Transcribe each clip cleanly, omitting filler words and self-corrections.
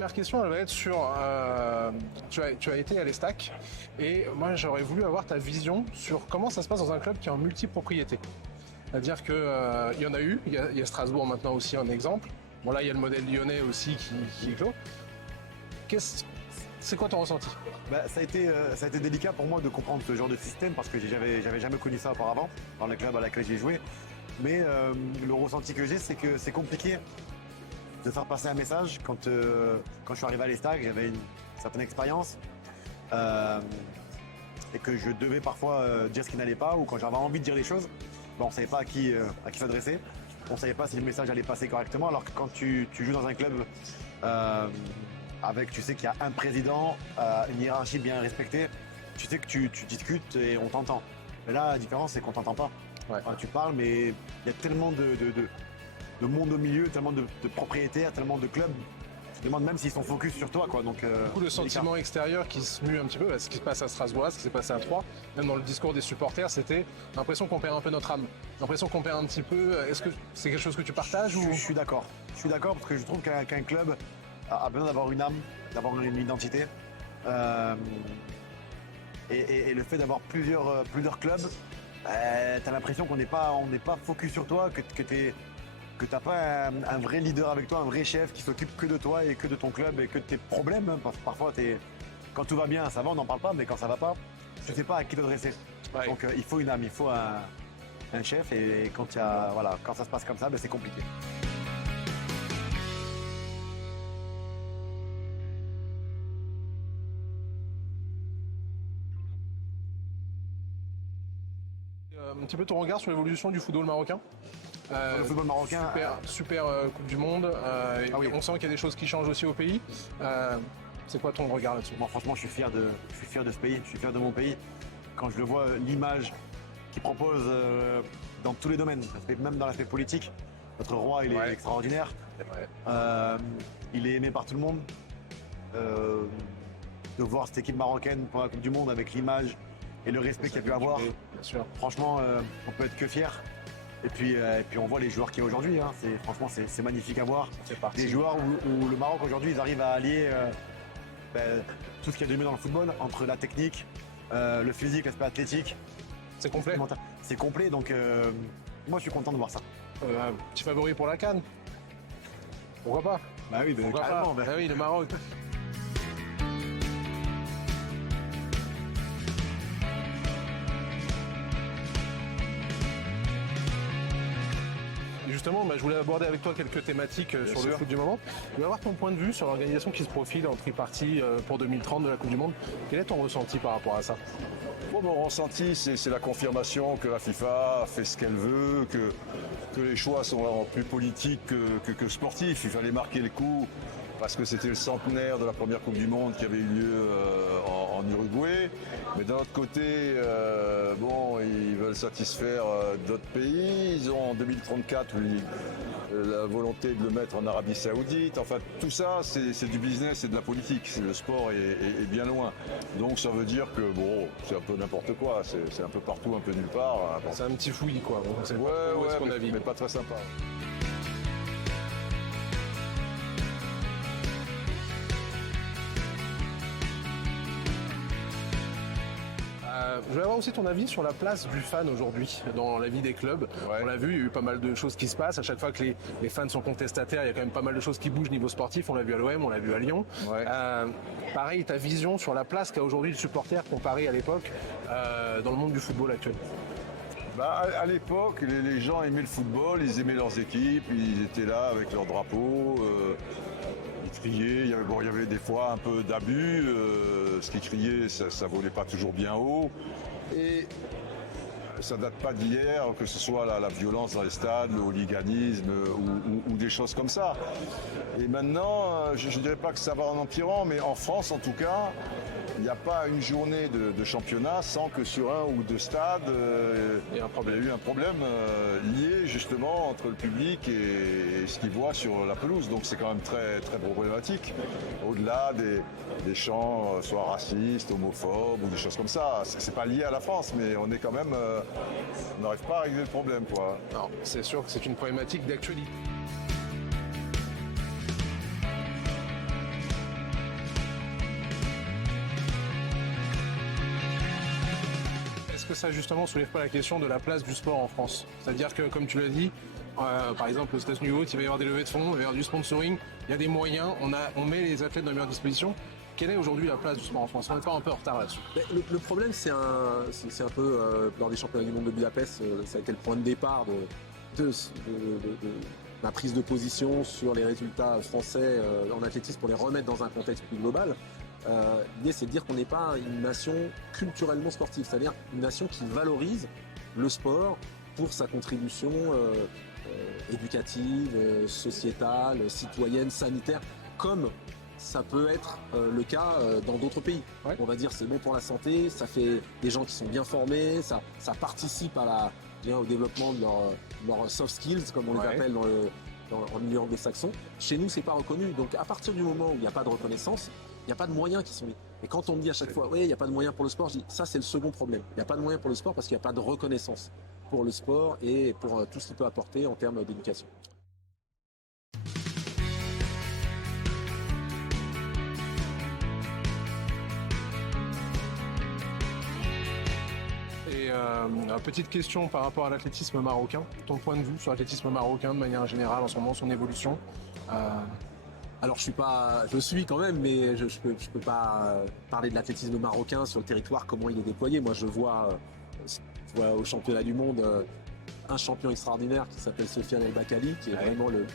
première question, elle va être sur... tu as été à l'Estac et moi j'aurais voulu avoir ta vision sur comment ça se passe dans un club qui est en multipropriété. C'est-à-dire que y en a eu, il y a Strasbourg maintenant aussi un exemple. Bon là il y a le modèle lyonnais aussi qui est clos. C'est quoi ton ressenti? Ça a été délicat pour moi de comprendre ce genre de système parce que j'avais jamais connu ça auparavant dans les clubs à laquelle j'ai joué. Mais le ressenti que j'ai, c'est que c'est compliqué de faire passer un message. Quand je suis arrivé à l'Estac, j'avais une certaine expérience et que je devais parfois dire ce qui n'allait pas ou quand j'avais envie de dire les choses, on ne savait pas à qui s'adresser. On ne savait pas si le message allait passer correctement. Alors que quand tu joues dans un club avec, tu sais qu'il y a un président, une hiérarchie bien respectée, tu sais que tu discutes et on t'entend. Mais là, la différence, c'est qu'on t'entend pas. Ouais. Tu parles, mais il y a tellement de monde au milieu, tellement de propriétaires, tellement de clubs. Tu te demandes même s'ils sont focus sur toi, quoi. Donc, du coup, le sentiment extérieur qui se mue un petit peu, ce qui se passe à Strasbourg, ce qui s'est passé à Troyes, même dans le discours des supporters, c'était l'impression qu'on perd un peu notre âme. L'impression qu'on perd un petit peu. Est-ce que c'est quelque chose que tu partages ou... Je suis d'accord. Je suis d'accord parce que je trouve qu'un club a besoin d'avoir une âme, d'avoir une identité. Et le fait d'avoir plusieurs clubs, t'as l'impression qu'on n'est pas focus sur toi, que t'as pas un vrai leader avec toi, un vrai chef qui s'occupe que de toi et que de ton club et que de tes problèmes. Parce que parfois, quand tout va bien, ça va, on n'en parle pas, mais quand ça va pas, tu sais pas à qui t'adresser. Ouais. Donc il faut une âme, il faut un chef et quand ça se passe comme ça, c'est compliqué. Un petit peu ton regard sur l'évolution du football marocain. Le football marocain, super Coupe du Monde. oui. On sent qu'il y a des choses qui changent aussi au pays. C'est quoi ton regard là-dessus? moi franchement, je suis fier de ce pays, je suis fier de mon pays. Quand je le vois, l'image qu'il propose dans tous les domaines, même dans l'aspect politique, notre roi, il est extraordinaire. Ouais. Il est aimé par tout le monde. De voir cette équipe marocaine pour la Coupe du Monde avec l'image et le respect qu'il y a pu avoir. Bien sûr. Franchement, on peut être que fier. Et puis on voit les joueurs qu'il y a aujourd'hui. Hein. Franchement, c'est magnifique à voir. C'est parti. Des joueurs où le Maroc aujourd'hui, ils arrivent à allier tout ce qu'il y a de mieux dans le football, entre la technique, le physique, l'aspect athlétique. C'est complet. C'est complet, donc moi je suis content de voir ça. Petit favori pour la CAN. Pourquoi pas? Bah oui, Pourquoi carrément. pas? Ah oui, le Maroc. Justement, je voulais aborder avec toi quelques thématiques sur le foot du moment. Je voulais avoir ton point de vue sur l'organisation qui se profile en tripartie pour 2030 de la Coupe du Monde. Quel est ton ressenti par rapport à ça? Mon ressenti, c'est la confirmation que la FIFA fait ce qu'elle veut, que les choix sont plus politiques que sportifs. Il fallait marquer le coup parce que c'était le centenaire de la première Coupe du Monde qui avait eu lieu en Uruguay. Mais d'un autre côté, ils veulent satisfaire d'autres pays. Ils ont en 2034 la volonté de le mettre en Arabie Saoudite. Enfin, tout ça, c'est du business et de la politique. Le sport est bien loin. Donc ça veut dire que c'est un peu n'importe quoi. C'est un peu partout, un peu nulle part. C'est un petit fouillis, quoi. On sait pas trop où est-ce qu'on a vu. Mais pas très sympa. Je voulais avoir aussi ton avis sur la place du fan aujourd'hui dans la vie des clubs. Ouais. On l'a vu, il y a eu pas mal de choses qui se passent. À chaque fois que les fans sont contestataires, il y a quand même pas mal de choses qui bougent niveau sportif. On l'a vu à l'OM, on l'a vu à Lyon. Ouais. Pareil, ta vision sur la place qu'a aujourd'hui le supporter comparé à l'époque dans le monde du football actuel. À l'époque, les gens aimaient le football, ils aimaient leurs équipes, ils étaient là avec leur drapeau. Ils criaient, il y avait des fois un peu d'abus, ce qu'ils criaient, ça volait pas toujours bien haut. Et ça date pas d'hier, que ce soit la violence dans les stades, le hooliganisme ou des choses comme ça. Et maintenant, je dirais pas que ça va en empirant, mais en France en tout cas, il n'y a pas une journée de championnat sans que sur un ou deux stades, il y a eu un problème lié justement entre le public et ce qu'il voit sur la pelouse. Donc c'est quand même très, très problématique. Au-delà des chants, soit racistes, homophobes ou des choses comme ça. C'est pas lié à la France, mais on est quand même, on n'arrive pas à régler le problème, quoi. Non, c'est sûr que c'est une problématique d'actualité. que ça justement soulève pas la question de la place du sport en France? C'est-à-dire que, comme tu l'as dit, par exemple, au Stade Nouveau, il va y avoir des levées de fonds, il va y avoir du sponsoring, il y a des moyens, on met les athlètes dans les meilleures dispositions. Quelle est aujourd'hui la place du sport en France? On n'est pas un peu en retard là-dessus. Le problème, c'est un peu, lors des championnats du monde de Budapest, ça a été le point de départ de ma prise de position sur les résultats français en athlétisme pour les remettre dans un contexte plus global. L'idée, c'est de dire qu'on n'est pas une nation culturellement sportive, c'est-à-dire une nation qui valorise le sport pour sa contribution éducative, sociétale, citoyenne, sanitaire, comme ça peut être le cas dans d'autres pays. Ouais. On va dire c'est bon pour la santé, ça fait des gens qui sont bien formés, ça participe au développement de leurs soft skills, comme on les appelle en milieu anglo-saxon. Chez nous, c'est pas reconnu. Donc à partir du moment où il n'y a pas de reconnaissance, il n'y a pas de moyens qui sont mis. Et quand on me dit à chaque fois, oui, il n'y a pas de moyens pour le sport, je dis, ça c'est le second problème. Il n'y a pas de moyens pour le sport parce qu'il n'y a pas de reconnaissance pour le sport et pour tout ce qu'il peut apporter en termes d'éducation. Et petite question par rapport à l'athlétisme marocain, ton point de vue sur l'athlétisme marocain de manière générale en ce moment, son évolution. Alors je suis quand même, mais je peux pas parler de l'athlétisme marocain sur le territoire, comment il est déployé. Moi je vois au championnat du monde un champion extraordinaire qui s'appelle Sofiane El Bakkali, qui est vraiment le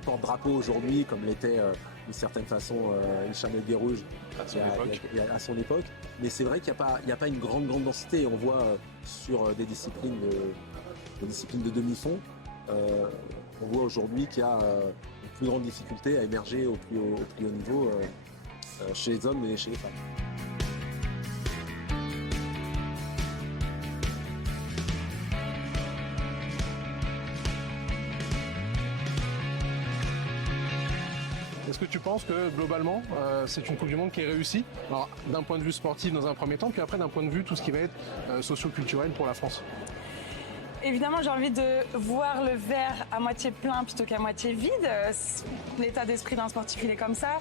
porte-drapeau aujourd'hui, comme l'était d'une certaine façon Hicham El Guerrouj à son époque. Mais c'est vrai qu'il n'y a pas une grande densité. On voit sur des disciplines de demi-fond, on voit aujourd'hui qu'il y a une plus grande difficulté à émerger au plus haut niveau chez les hommes et chez les femmes. Est-ce que tu penses que globalement c'est une Coupe du Monde qui est réussie? Alors d'un point de vue sportif dans un premier temps, puis après d'un point de vue tout ce qui va être socio-culturel pour la France. Évidemment, j'ai envie de voir le verre à moitié plein plutôt qu'à moitié vide. L'état d'esprit d'un sportif, il est comme ça.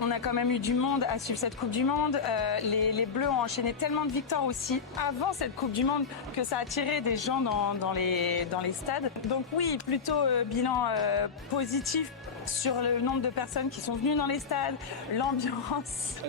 On a quand même eu du monde à suivre cette Coupe du Monde. Les Bleus ont enchaîné tellement de victoires aussi avant cette Coupe du Monde que ça a attiré des gens dans les stades. Donc oui, plutôt bilan positif sur le nombre de personnes qui sont venues dans les stades, l'ambiance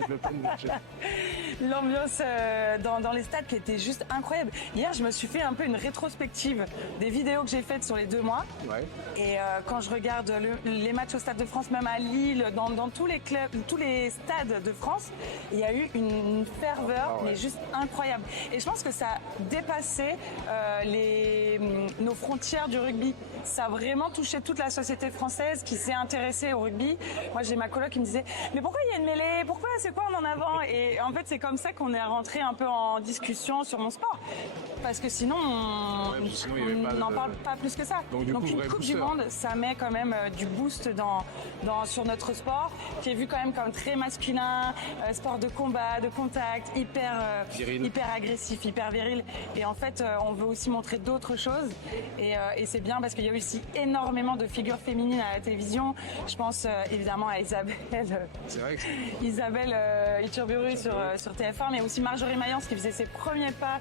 dans les stades qui était juste incroyable. Hier, je me suis fait un peu une rétrospective des vidéos que j'ai faites sur les 2 mois. Ouais. Et quand je regarde les matchs au Stade de France, même à Lille, dans tous les clubs, tous les stades de France, il y a eu une ferveur, mais juste incroyable. Et je pense que ça a dépassé nos frontières du rugby. Ça a vraiment touché toute la société française qui s'est intéressée au rugby. Moi, j'ai ma coloc qui me disait « Mais pourquoi il y a une mêlée? Pourquoi? C'est quoi en avant ?» Et en fait, c'est comme ça qu'on est rentré un peu en discussion sur mon sport. Parce que sinon, on n'en parle pas plus que ça. Donc une Coupe du Monde, ça met quand même du boost sur notre sport, qui est vu quand même comme très masculin, sport de combat, de contact, hyper agressif, hyper viril. Et en fait, on veut aussi montrer d'autres choses. Et c'est bien parce qu'il y a aussi énormément de figures féminines à la télévision. Je pense évidemment à Isabelle Iturburu sur TF1, mais aussi Marjorie Mayence qui faisait ses premiers pas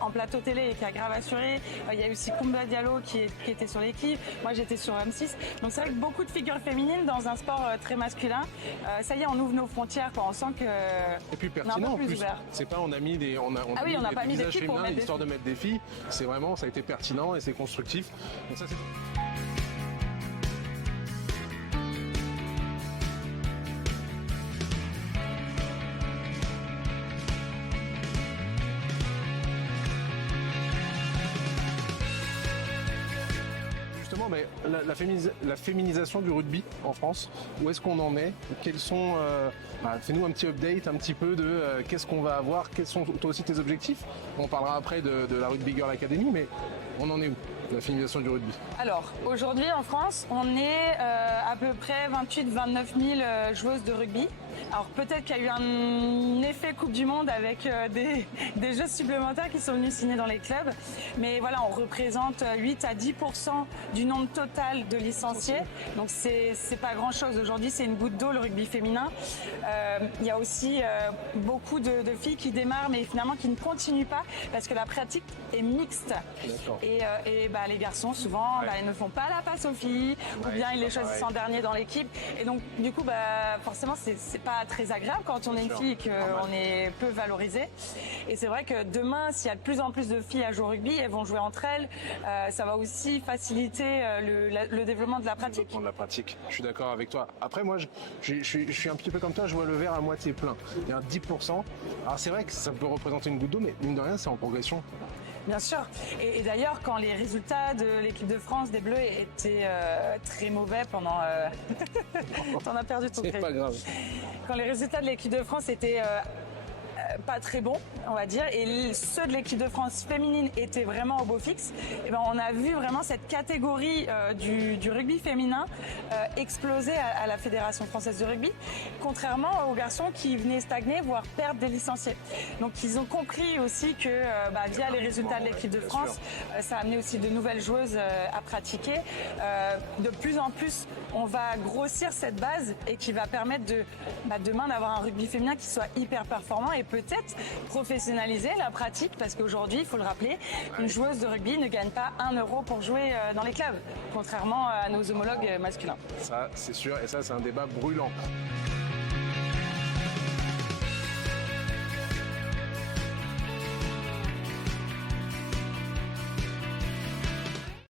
en plateau télé et qui a grave assuré. Il y a aussi Koumba Diallo qui était sur l'équipe. Moi, j'étais sur M6. Donc c'est vrai que beaucoup de figures féminines dans un sport très masculin. Ça y est, on ouvre nos frontières, quoi. On sent que et puis pertinent en plus. C'est pas on a mis des pas mis des visages filles pour féminins mettre histoire de mettre des filles. C'est vraiment, ça a été pertinent et c'est constructif. Donc ça, c'est... Mais la féminisation du rugby en France, où est-ce qu'on en est? Quels sont fais-nous un petit update un petit peu de qu'est-ce qu'on va avoir, quels sont toi aussi tes objectifs. On parlera après de la Rugby Girl Academy, mais on en est où? la féminisation du rugby? Alors, aujourd'hui en France, on est à peu près 28-29 000 joueuses de rugby. Alors peut-être qu'il y a eu un effet Coupe du Monde avec des jeux supplémentaires qui sont venus signer dans les clubs. Mais voilà, on représente 8 à 10% du nombre total de licenciés. Donc c'est pas grand-chose. Aujourd'hui, c'est une goutte d'eau, le rugby féminin. Il y a aussi beaucoup de filles qui démarrent, mais finalement qui ne continuent pas parce que la pratique est mixte. Et les garçons, souvent, ils ne font pas la passe aux filles, ou bien ils les choisissent en dernier dans l'équipe. Et donc, du coup, forcément, c'est pas très agréable quand on est une fille et qu'on est peu valorisé. Et c'est vrai que demain, s'il y a de plus en plus de filles à jouer au rugby, elles vont jouer entre elles. Ça va aussi faciliter le développement de la pratique. De la pratique. Je suis d'accord avec toi. Après, moi, je suis un petit peu comme toi, je vois le verre à moitié plein. Il y a un 10%. Alors, c'est vrai que ça peut représenter une goutte d'eau, mais mine de rien, c'est en progression. Bien sûr. Et d'ailleurs, quand les résultats de l'équipe de France des Bleus étaient très mauvais pendant... T'en as perdu ton crédit. C'est pas grave. Quand les résultats de l'équipe de France étaient pas très bons, on va dire, et ceux de l'équipe de France féminine étaient vraiment au beau fixe, et on a vu vraiment cette catégorie du rugby féminin exploser à la Fédération française de rugby, contrairement aux garçons qui venaient stagner, voire perdre des licenciés. Donc ils ont compris aussi que via les résultats de l'équipe de France, ça a amené aussi de nouvelles joueuses à pratiquer. De plus en plus, on va grossir cette base et qui va permettre demain d'avoir un rugby féminin qui soit hyper performant et peut-être professionnaliser la pratique, parce qu'aujourd'hui, il faut le rappeler, une joueuse de rugby ne gagne pas 1 euro pour jouer dans les clubs, contrairement à nos homologues masculins. Ça, c'est sûr, et ça, c'est un débat brûlant.